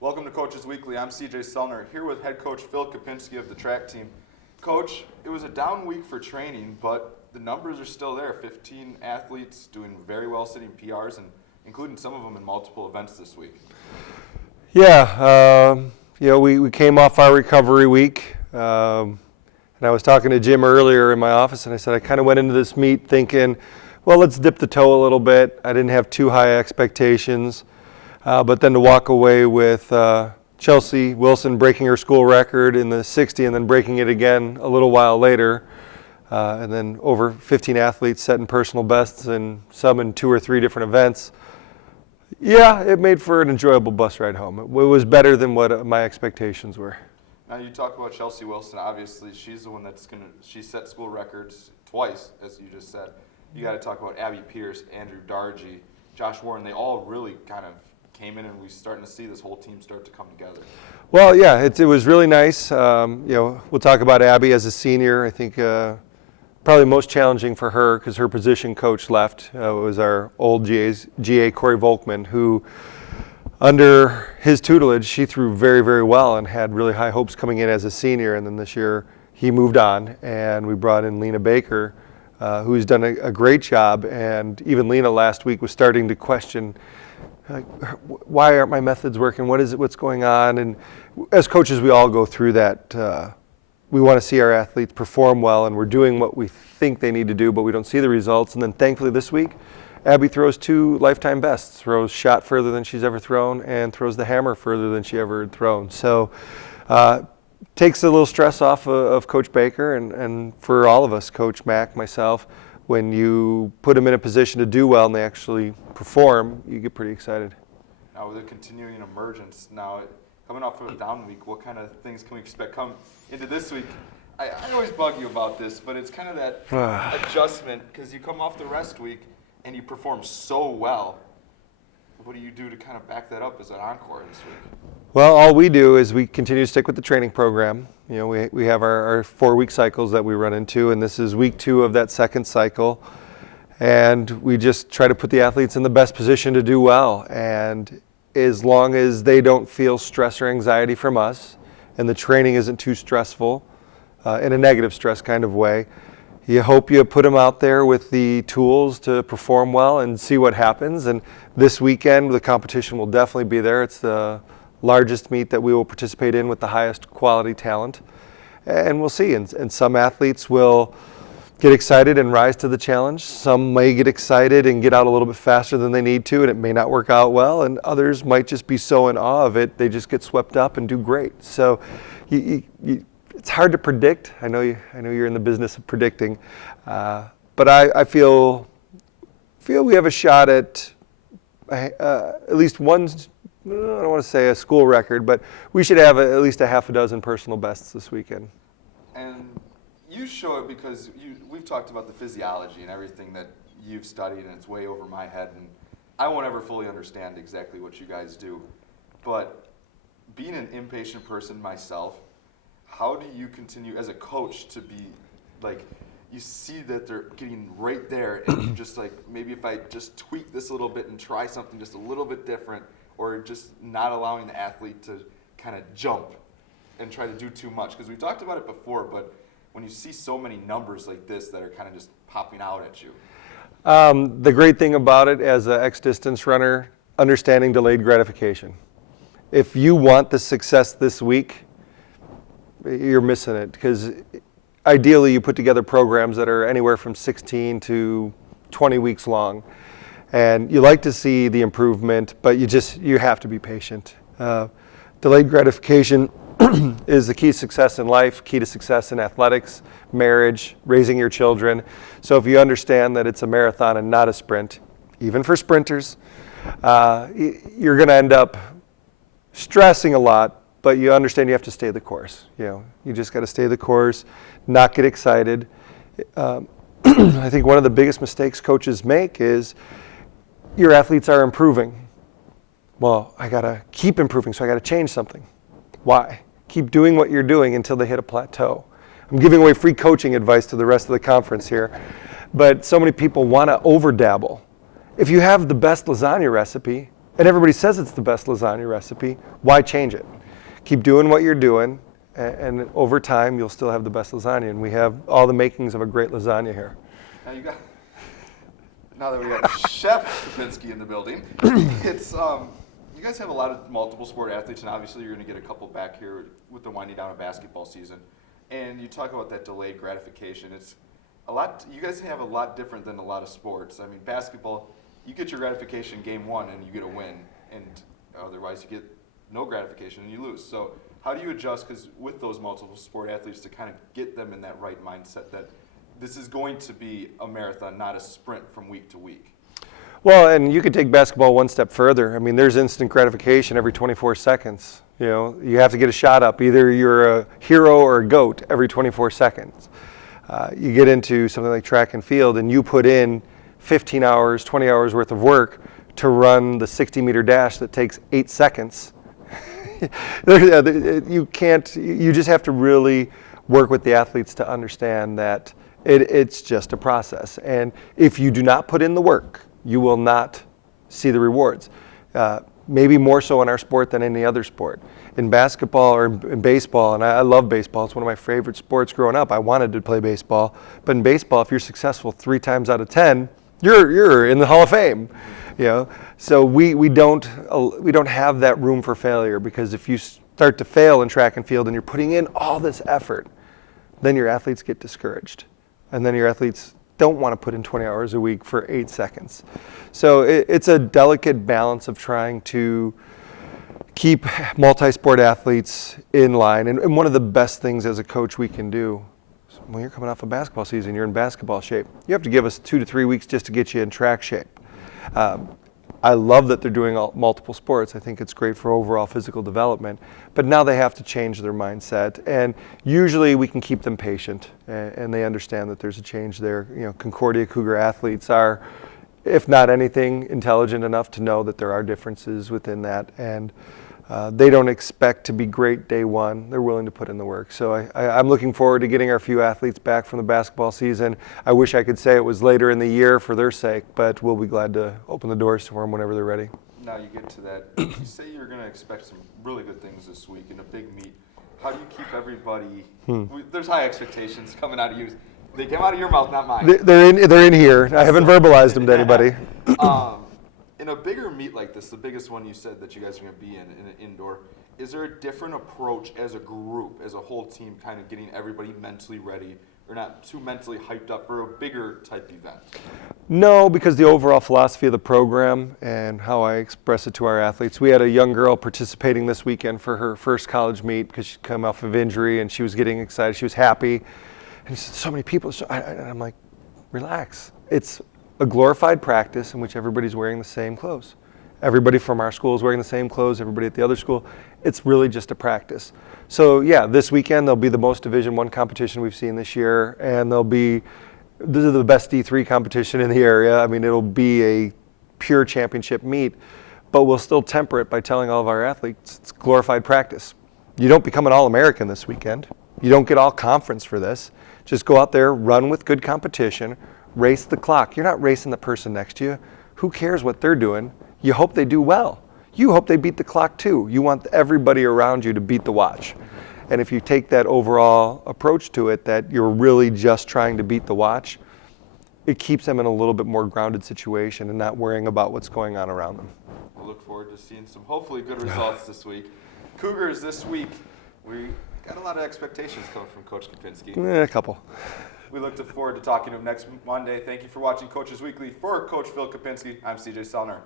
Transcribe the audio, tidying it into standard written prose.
Welcome to Coaches Weekly. I'm CJ Sellner, here with head coach Phil Kopinski of the track team. Coach, it was a down week for training, but the numbers are still there. 15 athletes doing very well, setting PRs, and including some of them in multiple events this week. Yeah, we came off our recovery week, and I was talking to Jim earlier in my office, and I said I kind of went into this meet thinking, well, let's dip the toe a little bit. I didn't have too high expectations. But then to walk away with Chelsea Wilson breaking her school record in the 60 and then breaking it again a little while later, and then over 15 athletes setting personal bests and some in 2 or 3 different events. Yeah, it made for an enjoyable bus ride home. It was better than what my expectations were. Now you talk about Chelsea Wilson. Obviously, she's the one she set school records twice, as you just said. You got to talk about Abby Pierce, Andrew Dargy, Josh Warren. They all really kind of came in, and we're starting to see this whole team start to come together. Well, yeah, it was really nice. We'll talk about Abby as a senior. I think probably most challenging for her because her position coach left. Was our old GA Corey Volkman, who under his tutelage, she threw very, very well and had really high hopes coming in as a senior. And then this year he moved on, and we brought in Lena Baker, who's done a great job. And even Lena last week was starting to question, like, why aren't my methods working? What's going on? And as coaches, we all go through that. We want to see our athletes perform well, and we're doing what we think they need to do, but we don't see the results. And then thankfully this week, Abby throws 2 lifetime bests, throws shot further than she's ever thrown, and throws the hammer further than she ever had thrown. So takes a little stress off of Coach Baker, and for all of us, Coach Mack, myself, when you put them in a position to do well and they actually perform, you get pretty excited. Now with the continuing emergence, now coming off of a down week, what kind of things can we expect come into this week? I always bug you about this, but it's kind of that adjustment, because you come off the rest week and you perform so well. What do you do to kind of back that up as an encore this week? Well, all we do is we continue to stick with the training program. You know, we have our 4-week cycles that we run into, and this is week 2 of that second cycle. And we just try to put the athletes in the best position to do well. And as long as they don't feel stress or anxiety from us, and the training isn't too stressful, in a negative stress kind of way, you hope you put them out there with the tools to perform well and see what happens. And this weekend, the competition will definitely be there. It's the largest meet that we will participate in with the highest quality talent. And we'll see. And some athletes will get excited and rise to the challenge. Some may get excited and get out a little bit faster than they need to, and it may not work out well. And others might just be so in awe of it, they just get swept up and do great. So it's hard to predict. I know you're in the business of predicting, but I feel we have a shot at least one. I don't want to say a school record, but we should have at least a half a dozen personal bests this weekend. And you show it because we've talked about the physiology and everything that you've studied, and it's way over my head, and I won't ever fully understand exactly what you guys do. But being an impatient person myself, how do you continue as a coach to be like, you see that they're getting right there, and you're just like, maybe if I just tweak this a little bit and try something just a little bit different, or just not allowing the athlete to kind of jump and try to do too much? Because we've talked about it before, but when you see so many numbers like this that are kind of just popping out at you. The great thing about it as an X-distance runner, understanding delayed gratification. If you want the success this week, you're missing it, because ideally you put together programs that are anywhere from 16 to 20 weeks long, and you like to see the improvement, but you have to be patient. Delayed gratification is the key to success in life, key to success in athletics, marriage, raising your children. So if you understand that it's a marathon and not a sprint, even for sprinters, you're going to end up stressing a lot, but you understand you have to stay the course. You just got to stay the course, not get excited. I think one of the biggest mistakes coaches make is your athletes are improving. Well, I got to keep improving, so I got to change something. Why? Keep doing what you're doing until they hit a plateau. I'm giving away free coaching advice to the rest of the conference here, but so many people want to over dabble. If you have the best lasagna recipe And everybody says it's the best lasagna recipe. Why change it? Keep doing what you're doing, and over time you'll still have the best lasagna. And we have all the makings of a great lasagna here. Now that we got Chef Kopinski in the building, it's you guys have a lot of multiple sport athletes, and obviously you're going to get a couple back here with the winding down of basketball season. And you talk about that delayed gratification. It's a lot. You guys have a lot different than a lot of sports. I mean, basketball, you get your gratification game one and you get a win, and otherwise you get no gratification and you lose. So how do you adjust? Because with those multiple sport athletes, to kind of get them in that right mindset that this is going to be a marathon, not a sprint from week to week. Well, and you could take basketball one step further. I mean, there's instant gratification every 24 seconds. You know, you have to get a shot up. Either you're a hero or a GOAT every 24 seconds. You get into something like track and field, and you put in 15 hours, 20 hours worth of work to run the 60-meter dash that takes 8 seconds. You can't. You just have to really work with the athletes to understand that it's just a process. And if you do not put in the work, you will not see the rewards. Maybe more so in our sport than any other sport. In basketball or in baseball, and I love baseball, it's one of my favorite sports growing up. I wanted to play baseball, but in baseball, if you're successful 3 times out of 10, you're in the Hall of Fame. You know, so we don't have that room for failure, because if you start to fail in track and field and you're putting in all this effort, then your athletes get discouraged, and then your athletes don't want to put in 20 hours a week for 8 seconds. So it's a delicate balance of trying to keep multi-sport athletes in line. And one of the best things as a coach we can do, when you're coming off a basketball season, you're in basketball shape, you have to give us 2 to 3 weeks just to get you in track shape. I love that they're doing multiple sports. I think it's great for overall physical development. But now they have to change their mindset. And usually we can keep them patient, and they understand that there's a change there. You know, Concordia Cougar athletes are, if not anything, intelligent enough to know that there are differences within that. And they don't expect to be great day one. They're willing to put in the work. So I'm looking forward to getting our few athletes back from the basketball season. I wish I could say it was later in the year for their sake, but we'll be glad to open the doors for them whenever they're ready. Now you get to that. You say you're going to expect some really good things this week in a big meet. How do you keep everybody? There's high expectations coming out of you. They came out of your mouth, not mine. They're in here. I haven't verbalized them to anybody. In a bigger meet like this, the biggest one you said that you guys are going to be in an indoor, is there a different approach as a group, as a whole team, kind of getting everybody mentally ready, or not too mentally hyped up for a bigger type event? No, because the overall philosophy of the program and how I express it to our athletes, we had a young girl participating this weekend for her first college meet because she'd come off of injury and she was getting excited. She was happy. And she said, so many people. And I'm like, relax. It's a glorified practice in which everybody's wearing the same clothes. Everybody from our school is wearing the same clothes, everybody at the other school. It's really just a practice. So yeah, this weekend there'll be the most Division I competition we've seen this year, and this is the best D3 competition in the area. I mean, it'll be a pure championship meet, but we'll still temper it by telling all of our athletes it's glorified practice. You don't become an All-American this weekend. You don't get all conference for this. Just go out there, run with good competition, race the clock. You're not racing the person next to you. Who cares what they're doing? You hope they do well. You hope they beat the clock too. You want everybody around you to beat the watch. And if you take that overall approach to it, that you're really just trying to beat the watch, it keeps them in a little bit more grounded situation and not worrying about what's going on around them. We'll look forward to seeing some hopefully good results this week. Cougars this week, we got a lot of expectations coming from Coach Kopinski. A couple. We look forward to talking to him next Monday. Thank you for watching Coaches Weekly. For Coach Phil Kopinski, I'm CJ Sellner.